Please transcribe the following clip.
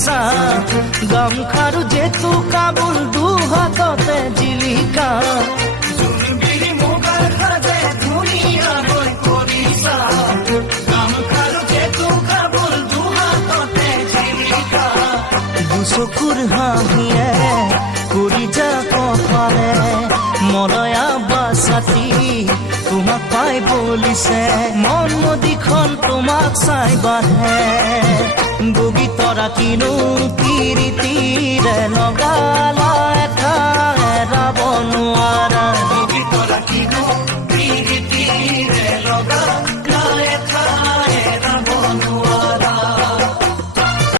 কৰিছা গামখাৰু জেতু কাবুল দুহাততে জিলিকা জোনবিৰি মুগাৰ সাজে ধুনীয়াকৈ কৰিছা গামখাৰু জেতু কাবুল দুহাততে জিলিকা দুচকুৰ হাঁহিয়ে কৰি যা কপালে মলয়া বাছাতি তোমাক পাই বলিছে মন নদীখন তোমাক চাই বাঢ়ে বগী তৰা কিনো কিৰিতি